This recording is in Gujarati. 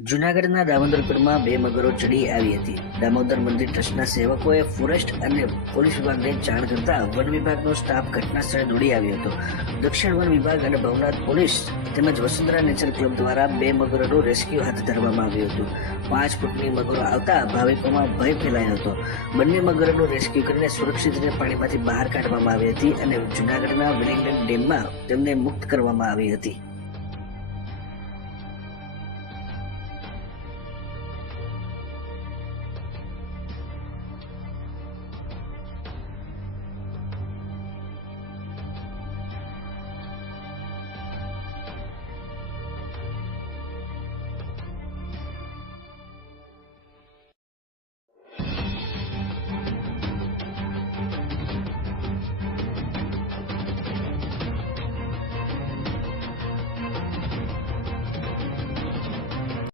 જુનાગઢના દામોદરપુરમાં બે મગરો ચડી આવી હતી. દામોદર મંદિર ટ્રસ્ટના સેવકોએ ફોરેસ્ટ અને પોલીસ વિભાગને જાણ કરતા વન વિભાગનો સ્ટાફ ઘટના સ્થળે દોડી આવ્યો હતો. દક્ષિણ વન વિભાગ અને ભવનાથ પોલીસ તેમજ વસુંધરા નેચર ક્લબ દ્વારા બે મગરોનું રેસ્ક્યુ હાથ ધરવામાં આવ્યું હતું. પાંચ ફૂટની મગરો આવતા ભાવિકોમાં ભય ફેલાયો હતો. બંને મગરોનું રેસ્ક્યુ કરીને સુરક્ષિત રીતે પાણીમાંથી બહાર કાઢવામાં આવી હતી અને જુનાગઢના વિલિંગડન ડેમમાં તેમને મુક્ત કરવામાં આવી હતી.